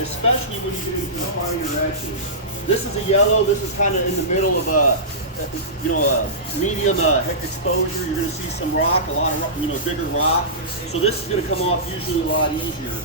especially when you get into the finer etches. This is a yellow. This is kind of in the middle of a medium exposure. You're going to see some rock, a lot of bigger rock. So this is going to come off usually a lot easier.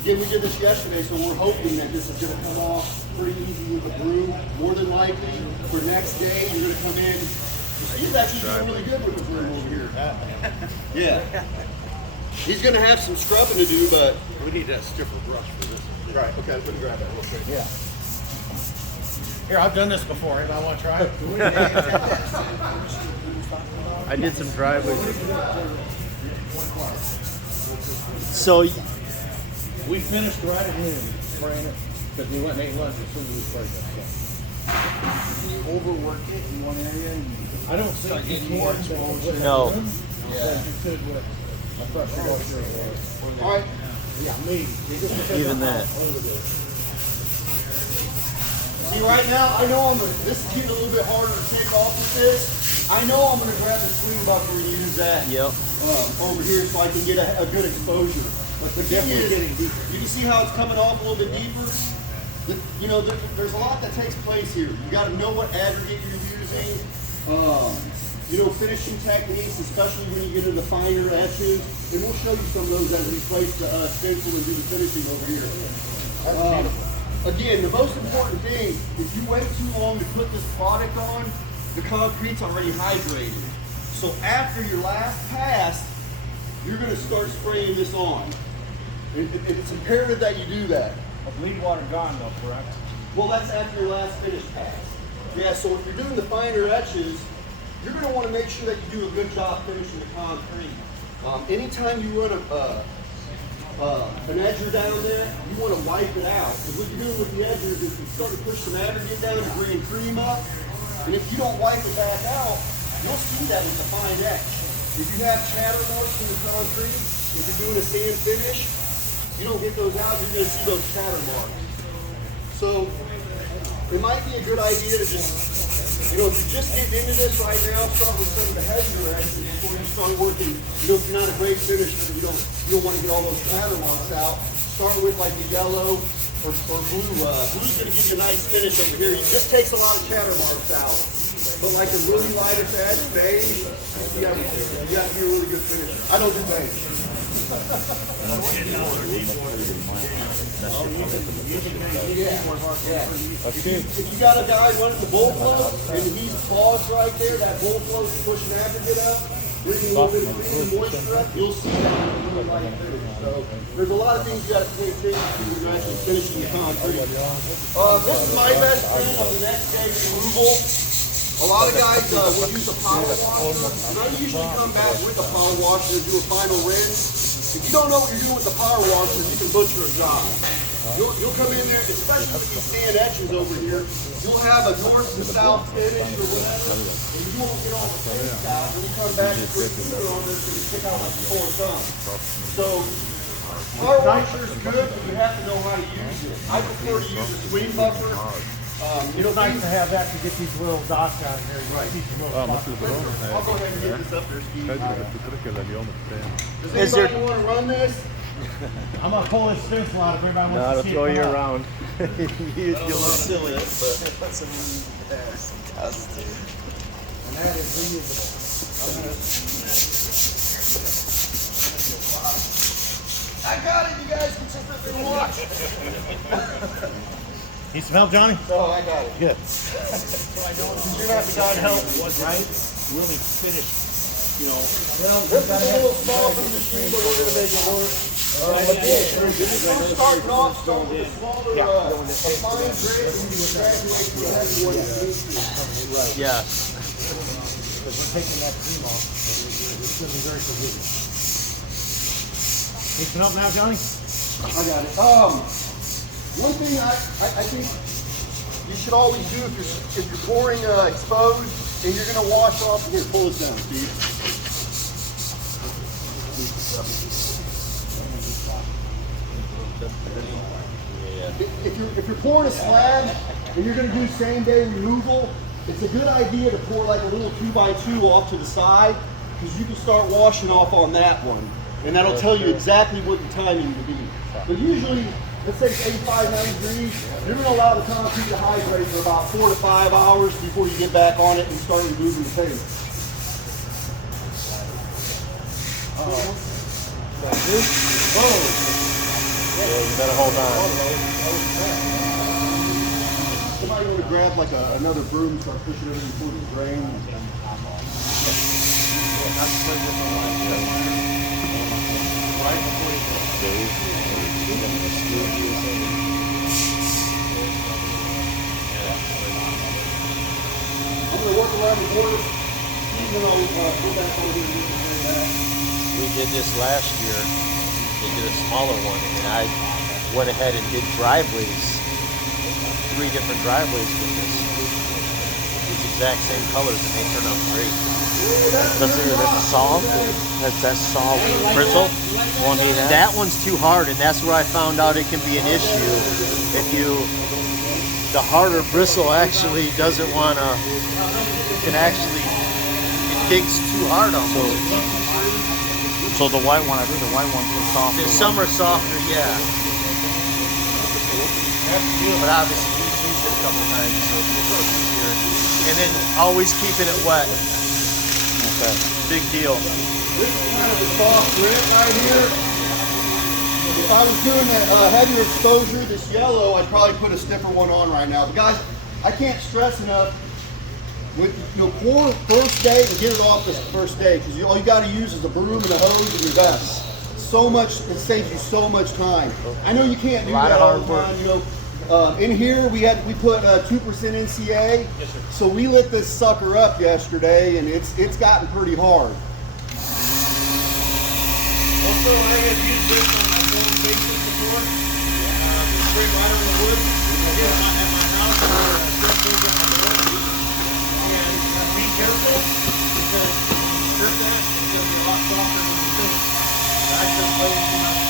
Again, we did this yesterday, so we're hoping that this is going to come off pretty easy with the broom. More than likely, for next day, you're going to come in. He's actually doing really good with the broom over here. Yeah. He's going to have some scrubbing to do, but we need that stiffer brush for this. Right. Okay, let me grab that real quick. Yeah. Here, I've done this before. Anybody want to try it? I did some driveways. So we finished right at noon spraying it because we went and ate lunch as soon as we sprayed that stuff. Overwork it in one area. I don't think you can. No. Yeah. You could with a pressure washer. All right. Yeah, me. Even that. See, right now, I know this is getting a little bit harder to take off with this. I know I'm going to grab the swing buckler and use that over here so I can get a good exposure. But the thing is, you can see how it's coming off a little bit deeper. There's a lot that takes place here. You got to know what aggregate you're using. Finishing techniques, especially when you get into the finer etches. And we'll show you some of those as we place the stencil and do the finishing over here. Again, the most important thing, if you wait too long to put this product on, the concrete's already hydrated. So after your last pass, you're going to start spraying this on. And it's imperative that you do that. Bleed water gone though, correct? Well, that's after your last finish pass. Yeah, so if you're doing the finer etches, you're going to want to make sure that you do a good job finishing the concrete. Anytime you run an edger down there, you want to wipe it out. Because what you're doing with the edgers is you start to push some aggregate down to bring cream up. And if you don't wipe it back out, you'll see that with the fine etch. If you have chatter marks in the concrete, if you're doing a sand finish, you don't get those out, you're going to see those chatter marks. So it might be a good idea to just, if you're just getting into this right now, start with some of the heavier etches before you start working. If you're not a great finisher, you don't want to get all those chatter marks out. Start with like the yellow or blue. Blue's going to give you a nice finish over here. It just takes a lot of chatter marks out. But like a really lighter edge, beige, you got to be a really good finisher. I don't do beige. If you got a guy running the bull flow and he's paused right there, that bull flow is pushing aggregate up, bringing a little bit of cream and moisture up, you'll see that really light finish. So there's a lot of things you got to pay attention to when you're actually finishing the concrete. This is my best friend on the next day removal. A lot of guys will use a power washer, and I usually come back with a power washer to do a final rinse. If you don't know what you're doing with the power washer, you can butcher a job. You'll come in there, especially with these sand etches over here, you'll have a north and south finish or whatever, and you won't get all the finish out. When you come back and put the cooler on there, it's going to stick out like a sore thumb. So, power washer is good, but you have to know how to use it. I prefer to use a swing buffer. It's nice to have that to get these little dots out of here. Right. I'll go ahead and get this up there, Steve. Does Is there- anybody want to run this? I'm going to pull this stencil out if everybody No, wants to to see throw it you come out. around. You look silly, but And that is reusable. I got it, you guys can sit there and watch. Need some help, Johnny? Oh, I got it. Good. You're not the guy to help, right? Really finished, Well, this is a little small for the machine, but we're going to make it work. We're starting off with a smaller, a fine grit, and you graduate to a heavy one if you need to. yeah. Because we're taking that cream off. It's going to be very forgiving. Need some help now, Johnny? I got it. One thing I think you should always do if you're pouring exposed and you're going to wash off. Here, pull this down, Steve. If you're pouring a slab and you're going to do same day removal, it's a good idea to pour like a little 2x2 off to the side, because you can start washing off on that one, and that'll tell you exactly what the timing to be. But usually, let's say it's 85, 90 degrees, you're going to allow the concrete to hydrate for about 4 to 5 hours before you get back on it and start removing the paint. Like this. Whoa. Yeah, you better hold on. Somebody want to grab like another broom and start pushing everything through the drain. I'm going to work around the corner. He's going to go back over here and do that. We did this last year. They did a smaller one, and I went ahead and did driveways, 3 different driveways with this. These exact same colors, and they turn out great. That's solid. That's solid bristle. That one's too hard, and that's where I found out it can be an issue. If the harder bristle actually doesn't want to, it digs too hard almost. So the white one, I think the white one's the softer. Some are softer, yeah. But obviously we've used it a couple times, so it's a little easier. And then always keeping it wet. Okay. Big deal. This is kind of a soft grit right here. If I was doing a heavier exposure, this yellow, I'd probably put a stiffer one on right now. But guys, I can't stress enough, pour first day and get it off this first day, because all you got to use is a broom and a hose and your vest. So much, it saves you so much time. I know you can't do that all the time. In here we put 2% NCA, so we lit this sucker up yesterday, and it's gotten pretty hard. Also, I have used this on my phone cases before. Straight right on the wood. I did it at my house where I strip things at my door. And be careful, because when you strip that, it's going to be a lot softer than you think. I just played too much.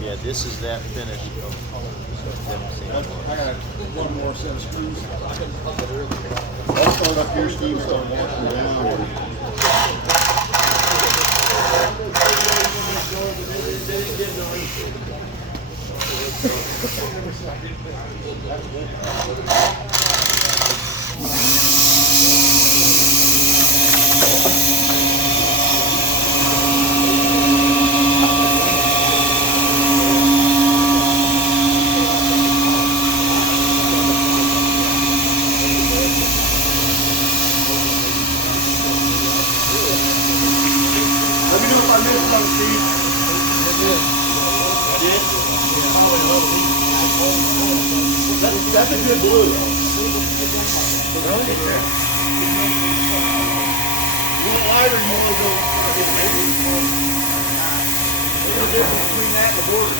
Yeah, this is that finish. I got one more set of screws. I'll start up here, Steve, start washing down. Let me know if I missed something, Steve. That's a good blue. You want lighter, you want to go. There's a difference between that and the border.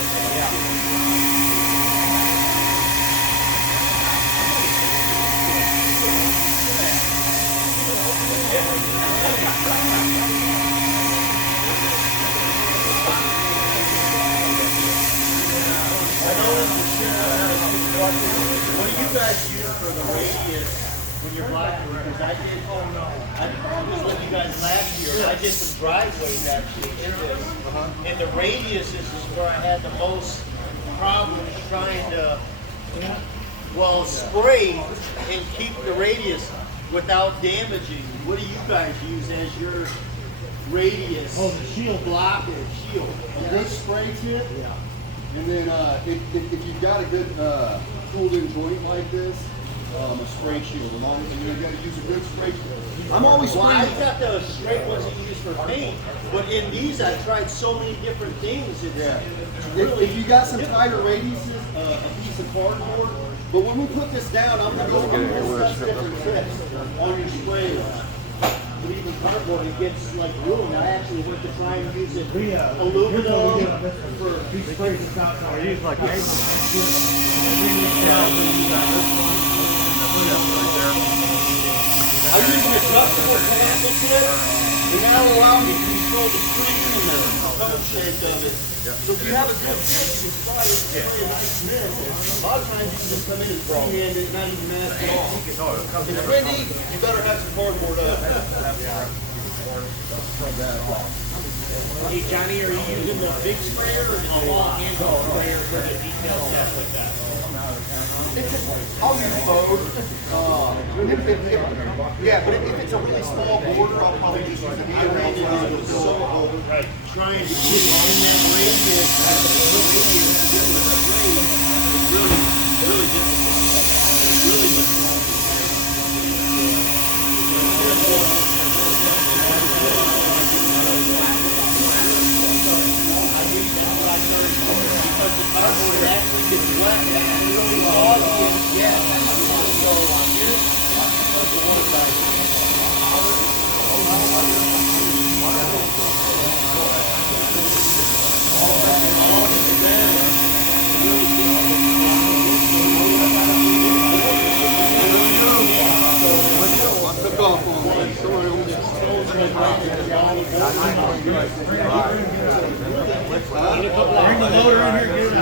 What do you guys use for the radius when you're blocking? Because I was with you guys last year. I did some driveways actually in this, and the radius is where I had the most problems trying to, spray and keep the radius without damaging. What do you guys use as your radius? Oh, the shield block or shield. A good spray tip. Yeah. And then if you've got a good tooled-in joint like this, a spray shield. You got to use a good spray shield. I'm always Well, spraying. I thought the spray wasn't used for paint, but in these I tried so many different things. It's really, If you got some tighter radiuses, a piece of cardboard. But when we put this down, I'm going to discuss different tips on your spray. but even cardboard, it gets like room. I actually went to try and use it aluminum for These sprays are used like paper. I'm using adjustable pencil tip, and that'll allow me to control the strength and the color shape of it. So if you have a good fit, you can slide it to a nice mill. A lot of times you can just come in and freehand it, not even mask it off. If it's windy, you better have some cardboard up. Hey Johnny, are you using the big sprayer or the small handheld sprayer for the detail stuff like that? I'll use both. Yeah, but if it's a really small border, I'll probably just use the hand radius with the silver holder. Right. Trying to get in that radius, really difficult. Really difficult. I took off on one. Sorry, Bring the loader in here,